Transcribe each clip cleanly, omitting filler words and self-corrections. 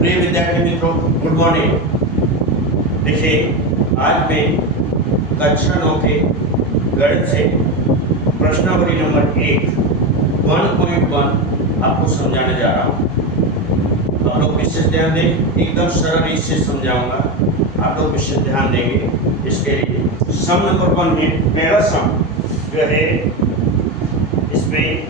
प्रिय विद्यार्थी मित्रों, गुड मॉर्निंग। देखिए, आज मैं कक्षा 9 के गणित से प्रश्नावली नंबर 1.1 आपको समझाने जा रहा हूँ। आप लोग विशेष ध्यान दें, एकदम सरल इससे समझाऊंगा, आप लोग विशेष ध्यान देंगे। इसके लिए सम नंबर 1 में पहला सम जो है, इसमें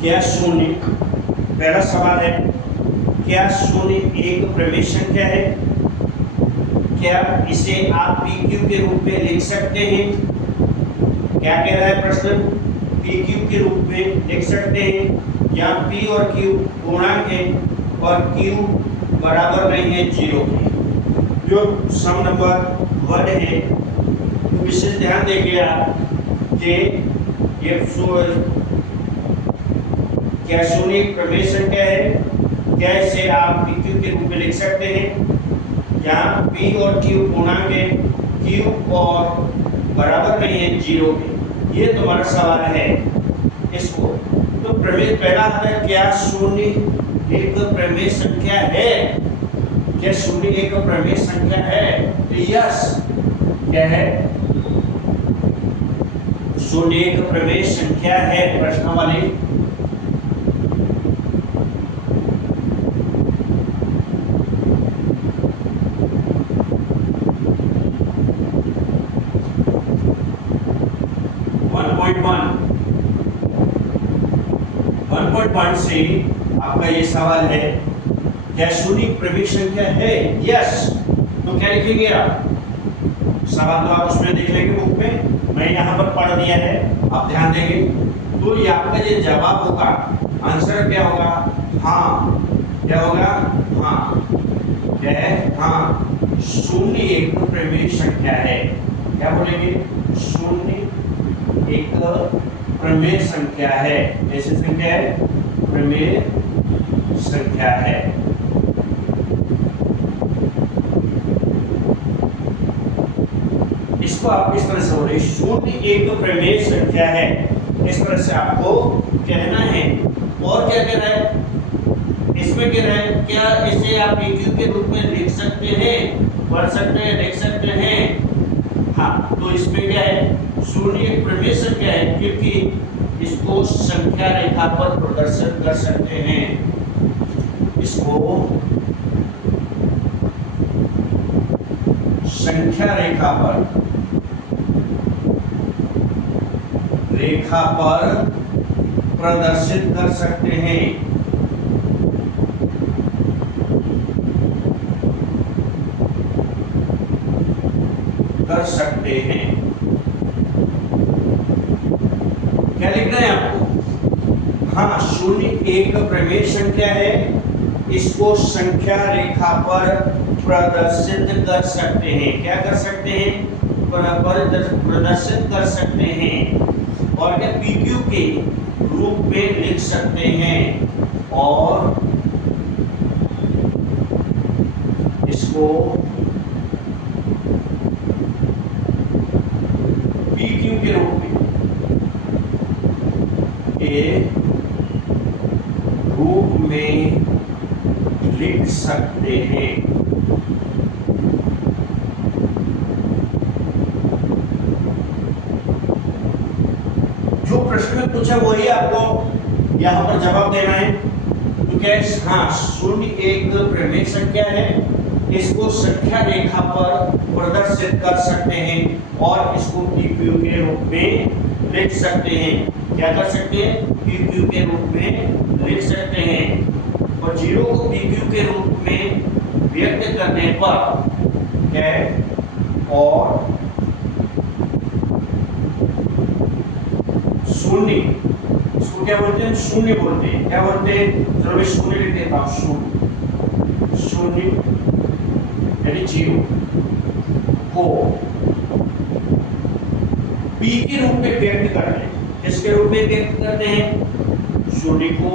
क्या शून्य पहला सवाल है, क्या शून्य एक प्रमेय संख्या है? क्या इसे आप PQ के रूप में लिख सकते हैं? क्या कह रहा है प्रश्न? PQ के रूप में लिख सकते हैं, जहाँ P और Q पूर्णांक है और Q बराबर नहीं है 0 के। जो सम नंबर 1 है, विशेष ध्यान देंगे आप कि ये क्या शून्य एक प्रमेय संख्या है? क्या इसे आप PQ के रूप में लिख सकते हैं, जहाँ P और Q पूर्णांक है, Q और बराबर नहीं है 0 के। ये तुम्हारा सवाल है। इसको तो प्रमेय पहला आता है, क्या शून्य एक प्रमेय संख्या है? क्या शून्य एक प्रमेय संख्या है? यस, क्या है? शून्य एक प्रमेय संख्या है। प्रश्नावली 1.1 से आपका ये सवाल है, क्या शून्य प्रमेय संख्या है? यस। तो क्या लिखेंगे आप? सवाल तो आप उसमें देख लेंगे बुक में, मैं यहाँ पर पढ़ दिया है, आप ध्यान देंगे। तो ये आपका ये जवाब होगा, आंसर क्या होगा? हाँ। क्या होगा? हाँ। क्या है? हाँ, शून्य एक प्रमेय संख्या है। क्या बोलेंगे? शून्य एक प्रमेय संख्या है। कैसी संख्या है? प्रमेय संख्या है। इसको आप इस तरह से बोले, शून्य एक प्रमेय संख्या है। इस तरह से आपको कहना है। और क्या कह रहा है इसमें? कह रहा है, क्या इसे आप PQ के रूप में लिख सकते हैं, पढ़ सकते हैं, लिख सकते हैं? हाँ। तो इसमें क्या है? शून्य एक प्रमेय संख्या है, क्योंकि इसको संख्या रेखा पर प्रदर्शित कर सकते हैं। इसको संख्या रेखा पर प्रदर्शित कर सकते हैं। क्या लिखना है आपको? हाँ, शून्य एक प्रमेय संख्या है, इसको संख्या रेखा पर प्रदर्शित कर सकते हैं। क्या कर सकते हैं? प्रदर्शित कर सकते हैं। और क्या PQ के रूप में लिख सकते हैं, और इसको PQ के रूप में लिख सकते हैं। जो प्रश्न में पूछा वही आपको यहाँ पर जवाब देना है। तो क्या? हाँ, शून्य एक प्रमेय संख्या है, इसको संख्या रेखा पर प्रदर्शित कर सकते हैं, और इसको PQ के रूप में लिख सकते हैं। क्या कर सकते हैं? PQ के रूप में लिख सकते हैं। और 0 को PQ के रूप में व्यक्त करने पर क्या है? और शून्य, इसको क्या बोलते हैं? शून्य बोलते हैं। क्या बोलते हैं? चलो मैं शून्य लिख देता हूँ। शून्य यानी 0 को P के रूप में व्यक्त कर लें। किसके रूप में व्यक्त करते हैं? शून्य को,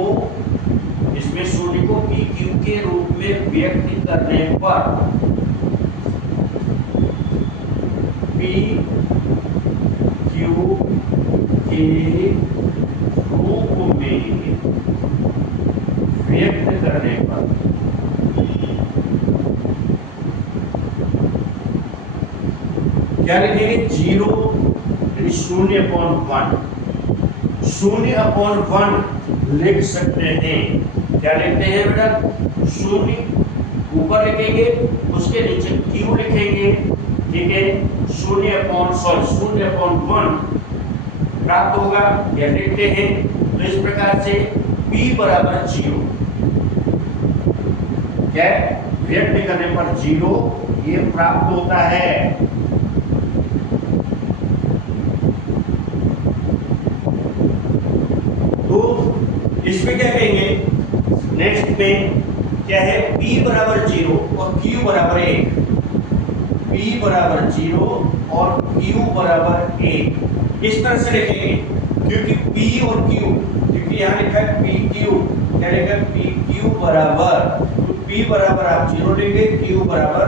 इसमें शून्य को पी क्यू के रूप में व्यक्त करने पर पी क्यू के रूप में व्यक्त करने पर क्या लिखेंगे? 0 शून्य अपॉन 1, शून्य अपॉन 1 लिख सकते हैं। क्या लिखते हैं बेटा? शून्य ऊपर लिखेंगे, उसके नीचे क्यू लिखेंगे, ठीक है। शून्य अपॉन 1 प्राप्त होगा, यह लिखते हैं। तो इस प्रकार से p बराबर 0 क्या व्यक्त करने पर 0 ये प्राप्त होता है। तो इसमें क्या कहेंगे? नेक्स्ट में क्या है? p बराबर 0 और q बराबर 1, p बराबर 0 और q बराबर 1 इस तरह से लिखेंगे, क्योंकि p और q, क्योंकि यहाँ लिखा है पी क्यू, क्या लिखा है? पी क्यू बराबर, तो p बराबर आप 0 लिखेंगे, q बराबर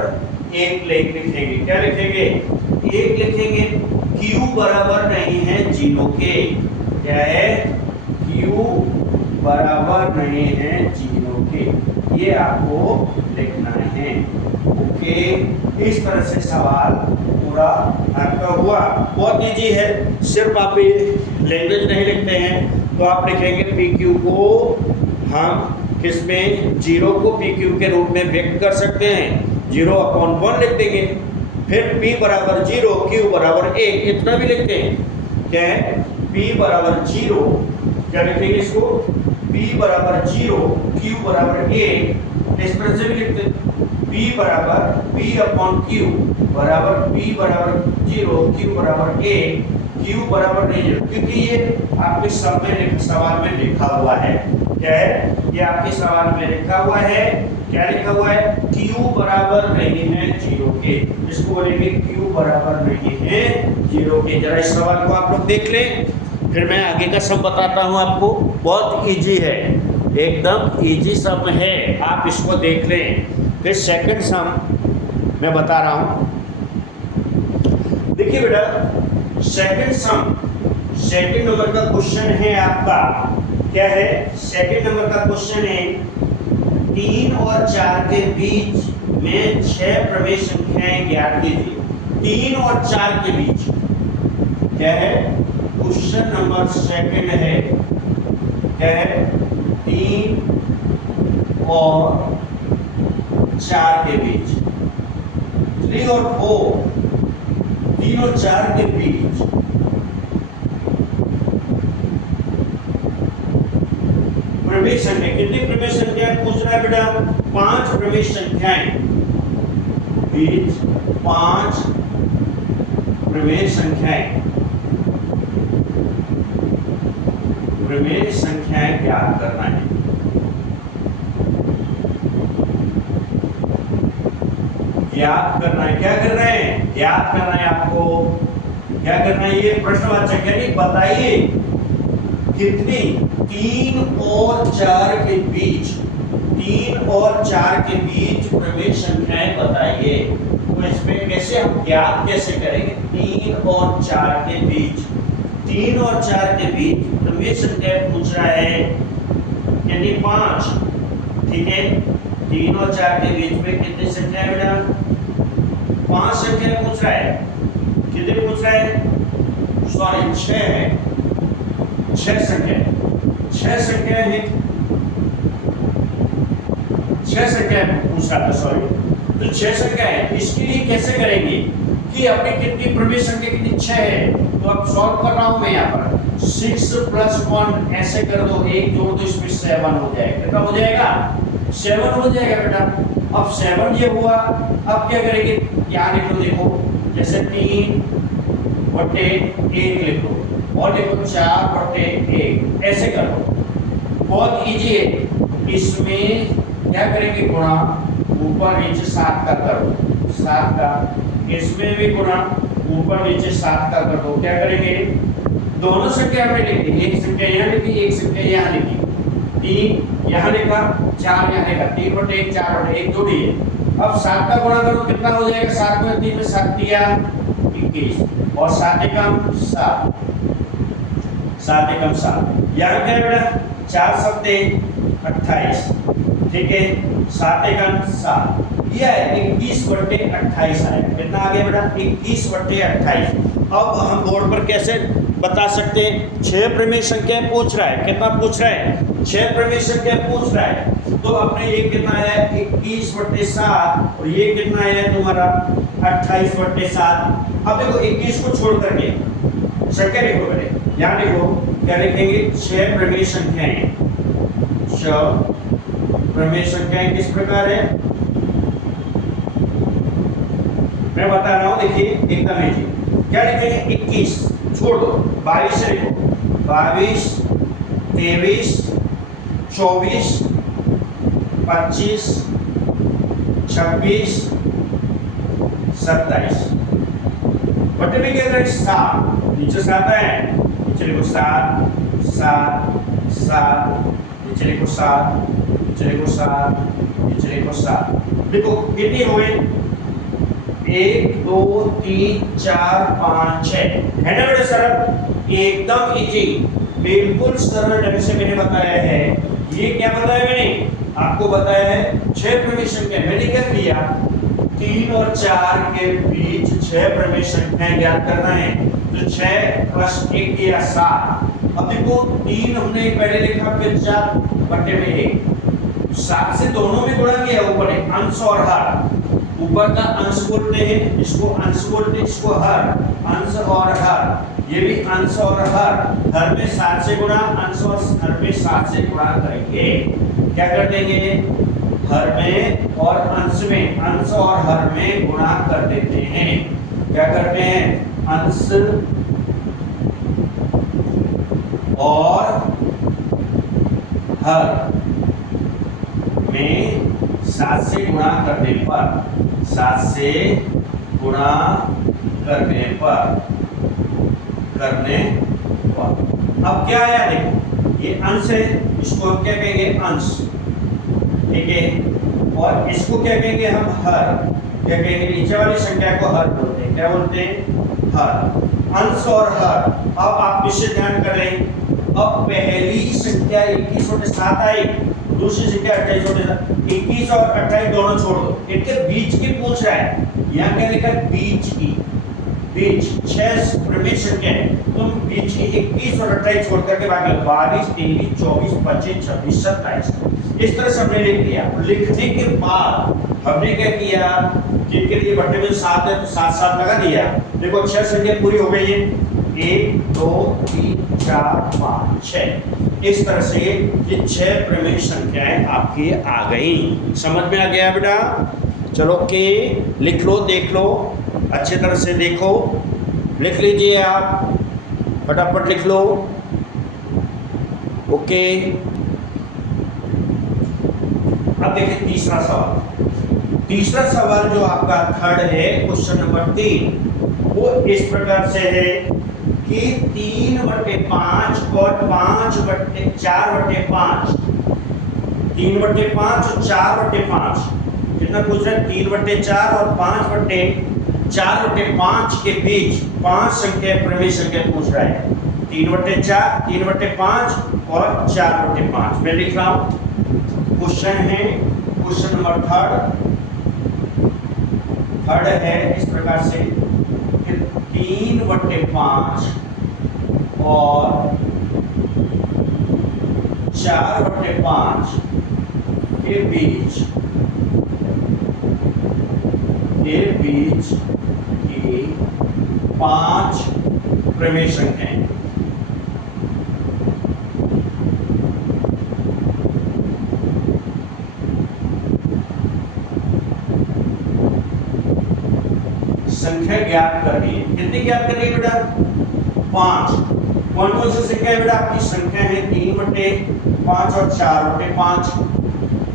1 लिखेंगे। क्या लिखेंगे? 1 लिखेंगे। q बराबर नहीं है 0 के, क्या है? q बराबर नहीं है 0 के, ये आपको लिखना है। ओके, इस तरह से सवाल पूरा आपका हुआ। बहुत इजी है, सिर्फ आप ये लैंग्वेज नहीं लिखते हैं तो आप लिखेंगे पी क्यू को हम किसमें? 0 को पी क्यू के रूप में व्यक्त कर सकते हैं, 0 अपॉन 1 लिख देंगे, फिर p बराबर 0 q बराबर 1 इतना भी लिखते हैं। क्या है? p बराबर 0, क्या लिखेंगे इसको? p बराबर 0 q बराबर 1 इस तरह से भी लिखते हैं। p बराबर p अपॉन q बराबर p बराबर 0 q बराबर 1 q बराबर नहीं 0, क्योंकि ये आपके सवाल में लिखा हुआ है। क्या है? ये आपके सवाल में लिखा हुआ है। क्या लिखा हुआ है? q बराबर नहीं है 0 के, इसको बोलेंगे q बराबर नहीं है 0 के। जरा इस सवाल को आप लोग देख लें, फिर मैं आगे का सम बताता हूं आपको। बहुत इजी है, एकदम इजी सम है, आप इसको देख लें। फिर सेकंड सम मैं बता रहा हूं। देखिए बेटा, सेकंड सम, सेकंड नंबर का क्वेश्चन है आपका। क्या है? सेकंड नंबर का क्वेश्चन है 3 और 4 के बीच में 6 प्रमेय संख्याएं ज्ञात कीजिए। 3 और 4 के बीच, क्या है? क्वेश्चन नंबर सेकंड है। क्या है? 3 और 4 के बीच, 3 और 4, 3 और 4 के बीच प्रमेय संख्या, कितनी प्रमेय संख्या पूछ रहा है बेटा? 5 प्रमेय संख्याएं, बीच 5 प्रमेय संख्याएं, प्रमेय संख्याएं ज्ञात करना है। ज्ञात करना है। क्या कर रहे हैं? ज्ञात करना है आपको। क्या करना है? ये प्रश्नवाचक यानी बताइए कितनी 3 और 4 के बीच, 3 और 4 के बीच प्रमेय संख्याएं बताइए। तो इसमें कैसे हम ज्ञात कैसे करेंगे? 3 और 4 के बीच, 3 और 4 के बीच प्रमेय संख्याएं पूछ रहा है, यानी 5, ठीक है। 3 और 4 के बीच में कितनी संख्याएं बेटा? 5 संख्याएं पूछ रहा है। कितने पूछ रहा है? सॉरी 6 है, 6 संख्याएं, 6 संख्याएं हैं, 6 संख्याएं पूछ रहा था, सॉरी। तो 6 संख्याएं, इसके लिए कैसे करेंगे कि अपनी कितनी प्रमेय संख्या कितनी? 6 है। तो अब सॉल्व कर रहा हूं मैं यहाँ पर। 6 + 1 ऐसे कर दो, 1 जोड़ दो, इसमें 7 हो जाएगा। कितना हो जाएगा? 7 हो जाएगा बेटा। अब 7 ये हुआ। अब क्या करेंगे? यहाँ लिख लो, देखो जैसे 3/1 लिख लो और देखो 4/1 ऐसे कर लो। बहुत इजी है। इसमें क्या करेंगे? गुणा, ऊपर नीचे 7 का कर दो, 7 का। इसमें भी गुणा, ऊपर नीचे 7 का कर दो। क्या करेंगे? दोनों संख्या हमने लिख दी, एक संख्या यहाँ लिखी, एक संख्या यहाँ लिखी, 3 यहाँ लिखा, 4 यहाँ लिखा, 3/1 4/1 जोड़ी है। अब 7 का गुणा करो कितना हो जाएगा, 7 में 3 में 7 दिया 21 और 7 एकम 7, 7 एकम 7। यहाँ क्या है बेटा, 4 सत्ते 28, ठीक है, 7 एकम 7, यह 21/28 आएगा। कितना आ गया बेटा, 21/28। अब हम बोर्ड पर कैसे बता सकते हैं, 6 प्रमेय संख्या पूछ रहा है, कितना पूछ रहा है, 6 प्रमेय संख्या पूछ रहा है। तो अपने ये कितना है 21/7 और ये कितना है तुम्हारा 28/7। अब देखो 21 को छोड़ करके संख्या लिखो पहले, यहाँ लिखो, क्या लिखेंगे, 6 प्रमेय संख्याएं। 6 प्रमेय संख्याएं किस प्रकार है मैं बता रहा हूं, देखिए एकदम इजी। क्या लिखेंगे, 21 छोड़ दो, 22 से लिखो, 22 23 24 25 26 27 बटे में क्या करें, 7, नीचे 7 है, नीचे लिखो 7 7 7, नीचे लिखो 7, नीचे लिखो 7, नीचे लिखो 7। देखो कितने हुए, 1 2 3 4 5 6 है ना बेटा, सरल, एकदम इजी, बिल्कुल सरल ढंग से मैंने बताया है। ये क्या बताया मैंने आपको, बताया है 6 प्रमेय संख्या। मैंने क्या किया, 3 और 4 के बीच 6 प्रमेय संख्याएं ज्ञात करना है, तो 6 + 1 किया 7। अब देखो 3 हमने पहले लिखा, फिर 4 बटे में 1, 7 से दोनों में गुणा किया, ऊपर अंश और हर, ऊपर का अंश बोलते हैं, इसको अंश बोलते हैं, इसको हर, अंश और हर, ये भी अंश और हर में 7 से गुणा, अंश और हर में 7 से गुणा करेंगे। क्या कर देंगे, हर में और अंश में, अंश और हर में गुणा कर देते हैं। क्या करते हैं, अंश और हर में 7 से गुणा करने पर, 7 से गुणा करने पर अब क्या आया, देखो ये अंश है, इसको हम क्या कहेंगे, अंश, ठीक है, और इसको क्या कहेंगे हम, हर। क्या कहेंगे, नीचे वाली संख्या को हर बोलते हैं, क्या बोलते हैं, हर। अंश और हर। अब आप इससे ध्यान करें, अब पहली संख्या 21/7 आई, दूसरी संख्या 28/7, 21 और 28 दोनों छोड़ दो, इनके बीच की पूछ रहा है। यहाँ क्या लिखा है, बीच की, बीच 6 प्रमेय संख्या है, तुम बीच की 21 और 28 छोड़ करके बाकी 22 23 24 25 26 27 इस तरह से हमने लिख दिया। लिखने के बाद हमने क्या किया, जिनके लिए बट्टे में 7 है तो 7 7 लगा दिया। देखो 6 संख्या पूरी हो गई है, 1 2 3 4 5 6। इस तरह से ये 6 प्रमेय संख्याएं आपकी आ गई। समझ में आ गया बेटा? चलो के लिख लो, देख लो, अच्छे तरह से देखो, लिख लीजिए आप, फटाफट लिख लो। ओके, अब देखिए तीसरा सवाल। तीसरा सवाल जो आपका थर्ड है, क्वेश्चन नंबर 3, वो इस प्रकार से है कि 3/5 और 4/5, 3/5 और 4/5 कितना पूछ रहा है, 3/4 और 5/4/5 के बीच 5 संख्या प्रमेय संख्या पूछ रहा है। 3/4, 3/5 और 4/5 मैं लिख रहा हूं। क्वेश्चन है, क्वेश्चन नंबर थर्ड है इस प्रकार से कि 3/5 और 4/5 के बीच की 5 प्रमेय संख्याएं। संख्या ज्ञात करनी है। कितनी ज्ञात करनी है बेटा? 5। कौन कौन सी संख्या है बेटा? आपकी संख्या है 3/5 और 4/5।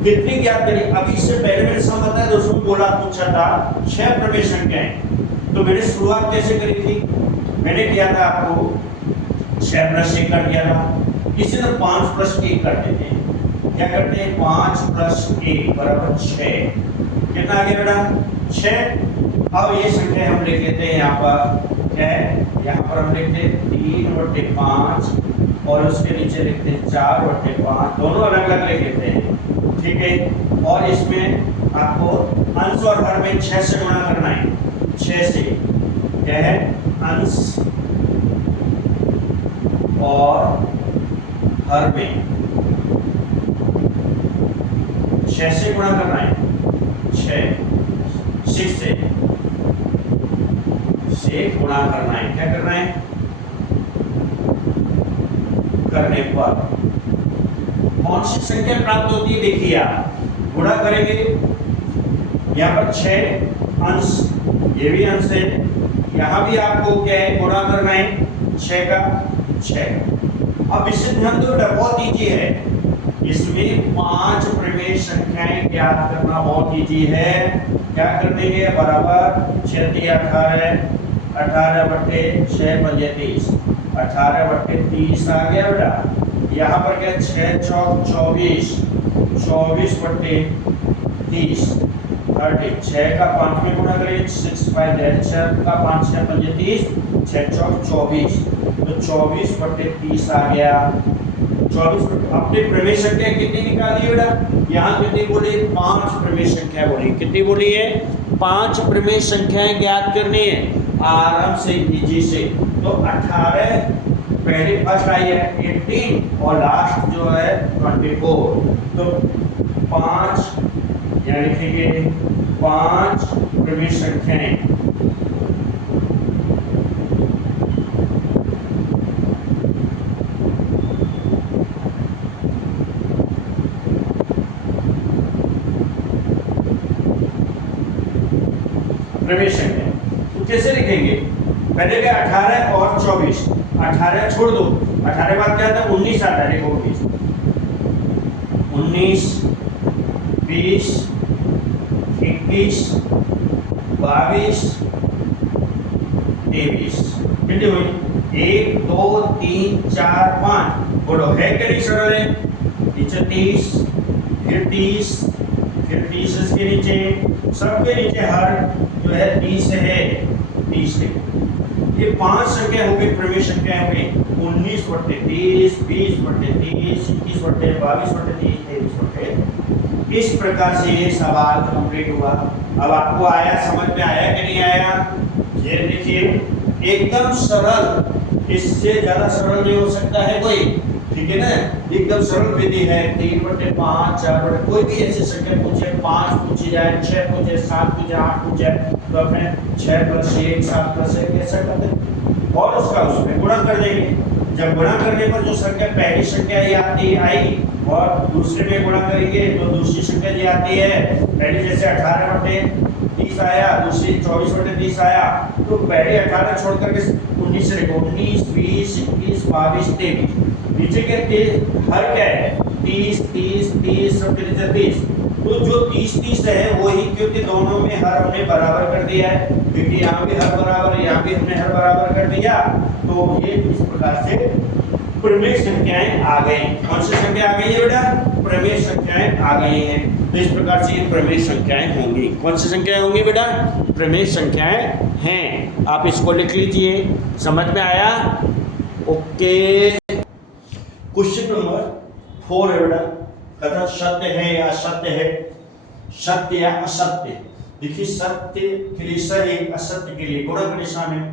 कितनी ज्ञात करी? अभी इससे पहले मैंने सब बताया, दोस्तों बोला पूछा था 6 प्रमेय संख्याएं। तो मैंने शुरुआत कैसे करी थी? मैंने किया था आपको 6 प्लस 1 कट गया था। इसी तरह 5 प्लस 1 कर देते हैं। क्या करते हैं, 5 प्लस 1 बराबर 6। कितना आ गया बेटा, 6। अब ये संख्या हम लिख लेते हैं यहाँ पर, क्या है, यहाँ पर हम लिखते हैं 3/5 और उसके नीचे लिखते हैं 4/5, दोनों अलग अलग लिख लेते हैं, ठीक है। और इसमें आपको अंश और हर में 6 से गुणा करना है, 6 से, क्या है, अंश और हर में 6 से गुणा करना है, 6 से गुणा करना है। क्या करना है, करने पर कौन सी संख्या प्राप्त होती है, देखिए आप गुणा करेंगे, यहाँ पर 6 अंश, ये भी अंश है, यहाँ भी आपको क्या है, गुणा करना है 6 का 6। अब इससे ध्यान दो, बहुत ईजी है, इसमें 5 प्रमेय संख्याएं ज्ञात करना बहुत ईजी है। क्या कर देंगे, बराबर 6 × 18, 18/6 = 30, 18/30 आ गया बेटा। यहाँ पर क्या, 6 चौक 24, 24/30, 30, 6 का 5 में गुणा करें, 6 5 6 का 5 6 = 30, 6 चौक 24, तो 24/30 आ गया। 24 अपने प्रमेय संख्या कितनी निकाली है बेटा, यहाँ कितनी बोली, 5 प्रमेय संख्या बोली, कितनी बोली है, 5 प्रमेय संख्याएं ज्ञात करनी है, आराम से, इजी से। तो 18 पहले फर्स्ट आई है 18 और लास्ट जो है 24, तो 5 यहाँ लिखेंगे 5 प्रमेय संख्याएं, प्रमेय संख्या। तो कैसे लिखेंगे, पहले क्या, 18 और 24, 18 छोड़ दो, 18 बाद क्या आता है, 19 आता है, देखो 19, 20, 21, 22, 23, कितनी हुई, 1 2 3 4 5, बोलो है कि नहीं, सरल है, नीचे 30, फिर 30, फिर 30 इसके नीचे, सबके नीचे हर जो है 30 है, 30 है। ये 5 संख्या हो गई, प्रमेय संख्या हो गई, 19/30, 20/30, 21/22/30, 23/30। इस प्रकार से ये सवाल कंप्लीट हुआ। अब आपको आया, समझ में आया कि नहीं आया, ये देखिए एकदम सरल, इससे ज्यादा सरल नहीं हो सकता है कोई, ठीक है ना, एकदम सरल विधि है। 3/5, 4, कोई भी ऐसी संख्या पूछे, 5 पूछी जाए, 6 पूछे, 7 पूछे, 8 पूछे, तो अपने 6 + 1 7 + 1 कैसा कर दें और उसका उसमें गुणा कर देंगे। जब गुणा करने पर जो संख्या पहली संख्या ही आती आएगी और दूसरे में गुणा करेंगे तो दूसरी संख्या जी आती है, पहले जैसे 18/30 आया, दूसरी 24/30 आया, तो पहले 18 छोड़ करके 19 से लिखो, 19 20 21 22 23, नीचे के हर क्या है, 30 30 30, सबके नीचे 30, तो जो 30 30 है वही, क्योंकि दोनों में हर हमने बराबर कर दिया है, क्योंकि यहाँ भी हर बराबर, यहाँ भी हमने हर बराबर कर दिया, तो ये इस प्रकार से प्रमेय संख्याएं आ गई। कौन सी संख्या आ गई है बेटा, प्रमेय संख्याएं आ गई हैं। तो इस प्रकार से ये प्रमेय संख्याएं होंगी। कौन सी संख्याएं होंगी बेटा, प्रमेय संख्याएं हैं। आप इसको लिख लीजिए, समझ में आया, ओके। क्वेश्चन नंबर 4 है बेटा, कथन सत्य है या असत्य है, सत्य या असत्य। देखिए सत्य के लिए सही, असत्य के लिए गुणक निशान में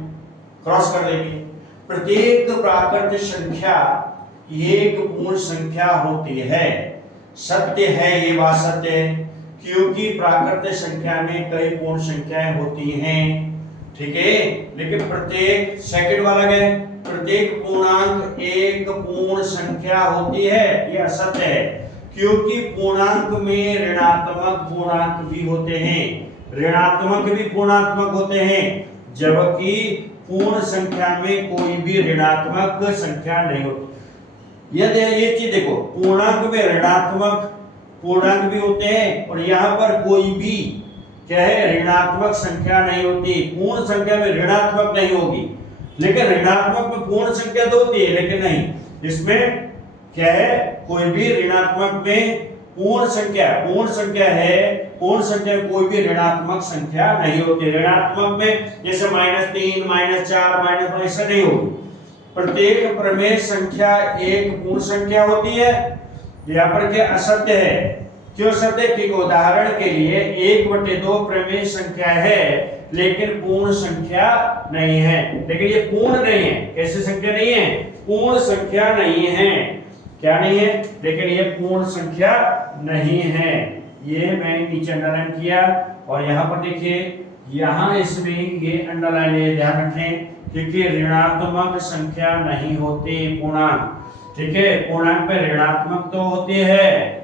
क्रॉस कर देंगे। प्रत्येक प्राकृत संख्या एक पूर्ण संख्या होती है, सत्य है, ये बात सत्य है, क्योंकि प्राकृत संख्या में कई पूर्ण संख्याएं होती हैं, ठीक है। लेकिन प्रत्येक, सेकंड वाला क्या है, प्रत्येक पूर्णांक एक पूर्ण संख्या होती है, ये असत्य है, क्योंकि पूर्णांक में ऋणात्मक पूर्णांक भी होते हैं, ऋणात्मक भी पूर्णात्मक होते हैं, जबकि पूर्ण संख्या में कोई भी ऋणात्मक संख्या नहीं होती। यदि ये चीज देखो, पूर्णांक में ऋणात्मक पूर्णांक भी होते हैं और यहाँ पर कोई भी क्या है, ऋणात्मक संख्या नहीं होती। पूर्ण संख्या में ऋणात्मक नहीं होगी, लेकिन ऋणात्मक में पूर्ण संख्या तो होती है, लेकिन नहीं, इसमें क्या है, कोई भी ऋणात्मक में पूर्ण संख्या है, पूर्ण संख्या में कोई भी ऋणात्मक संख्या नहीं होती। ऋणात्मक में जैसे -3, -4, -2 ऐसा नहीं होगी। प्रत्येक प्रमेय संख्या एक पूर्ण संख्या होती है। यहाँ पर क्या असत्य है, क्यों सत्य, क्योंकि उदाहरण के लिए 1/2 प्रमेय संख्या है लेकिन पूर्ण संख्या नहीं है। लेकिन ये पूर्ण नहीं है, कैसी संख्या नहीं है, पूर्ण संख्या नहीं है, क्या नहीं है, लेकिन ये पूर्ण संख्या नहीं है। ये मैं नीचे अंडरलाइन किया और यहाँ पर देखिए, यहाँ इसमें ये अंडरलाइन है, ध्यान रखें, क्योंकि ऋणात्मक संख्या नहीं होती पूर्णांक, ठीक है, पूर्णांक में ऋणात्मक तो होती है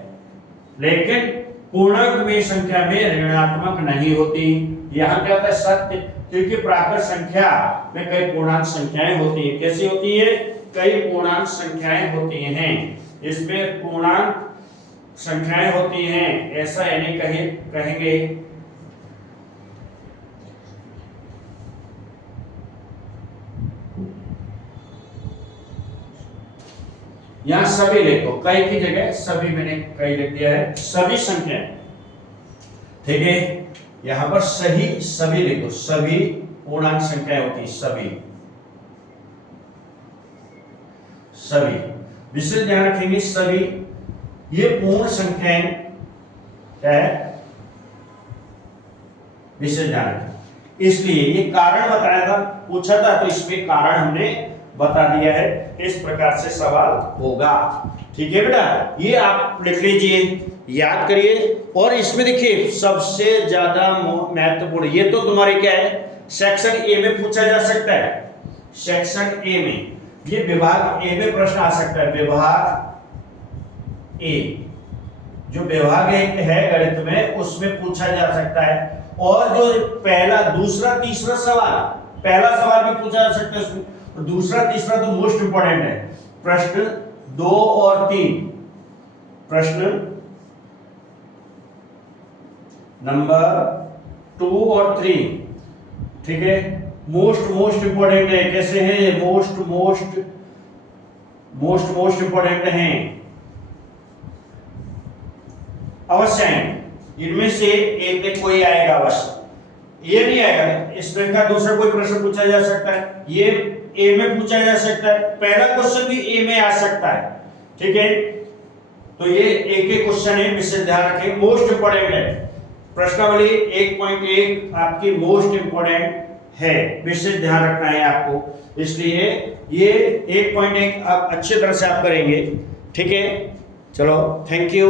लेकिन पूर्णांक में संख्या में ऋणात्मक नहीं होती। यहाँ क्या होता है, सत्य, क्योंकि प्राकृत संख्या में कई पूर्णांक संख्याएं होती है। कैसी होती है, कई पूर्णांक संख्याएं होती हैं, इसमें पूर्णांक संख्याएं होती हैं, ऐसा यानी कहेंगे। यहां सभी लिखो, कई की जगह सभी मैंने कई लिख दिया है, सभी संख्याएं, ठीक है। यहां पर सभी लिखो, सभी पूर्णांक संख्याएं होती है, सभी विशेष ध्यान रखेंगे, सभी ये पूर्ण संख्याएं क्या है, विशेष ध्यान रखें। इसलिए ये कारण बताया था, पूछा था, तो इसमें कारण हमने बता दिया है। इस प्रकार से सवाल होगा, ठीक है बेटा, ये आप लिख लीजिए, याद करिए। और इसमें देखिए सबसे ज्यादा महत्वपूर्ण, ये तो तुम्हारे क्या है, सेक्शन ए में पूछा जा सकता है, सेक्शन ए में, ये विभाग ए में प्रश्न आ सकता है, विभाग ए, जो विभाग एक है गणित में, उसमें पूछा जा सकता है। और जो पहला, दूसरा, तीसरा सवाल, पहला सवाल भी पूछा जा सकता है उसमें, और दूसरा, तीसरा तो मोस्ट इंपोर्टेंट है। प्रश्न 2 और 3, प्रश्न नंबर 2 और 3, ठीक है, मोस्ट इंपोर्टेंट है। कैसे हैं ये, मोस्ट इंपोर्टेंट हैं, अवश्य आएंगे, इनमें से एक में कोई आएगा अवश्य, ये नहीं आएगा, इसमें का दूसरा कोई प्रश्न पूछा जा सकता है, ये ए में पूछा जा सकता है, पहला क्वेश्चन भी ए में आ सकता है, ठीक है। तो ये एक क्वेश्चन है, विशेष ध्यान रखें, मोस्ट इंपोर्टेंट है। प्रश्नावली 1.1 आपकी मोस्ट इंपोर्टेंट है, विशेष ध्यान रखना है आपको, इसलिए ये 1.1 आप अच्छी तरह से आप करेंगे, ठीक है। चलो, थैंक यू।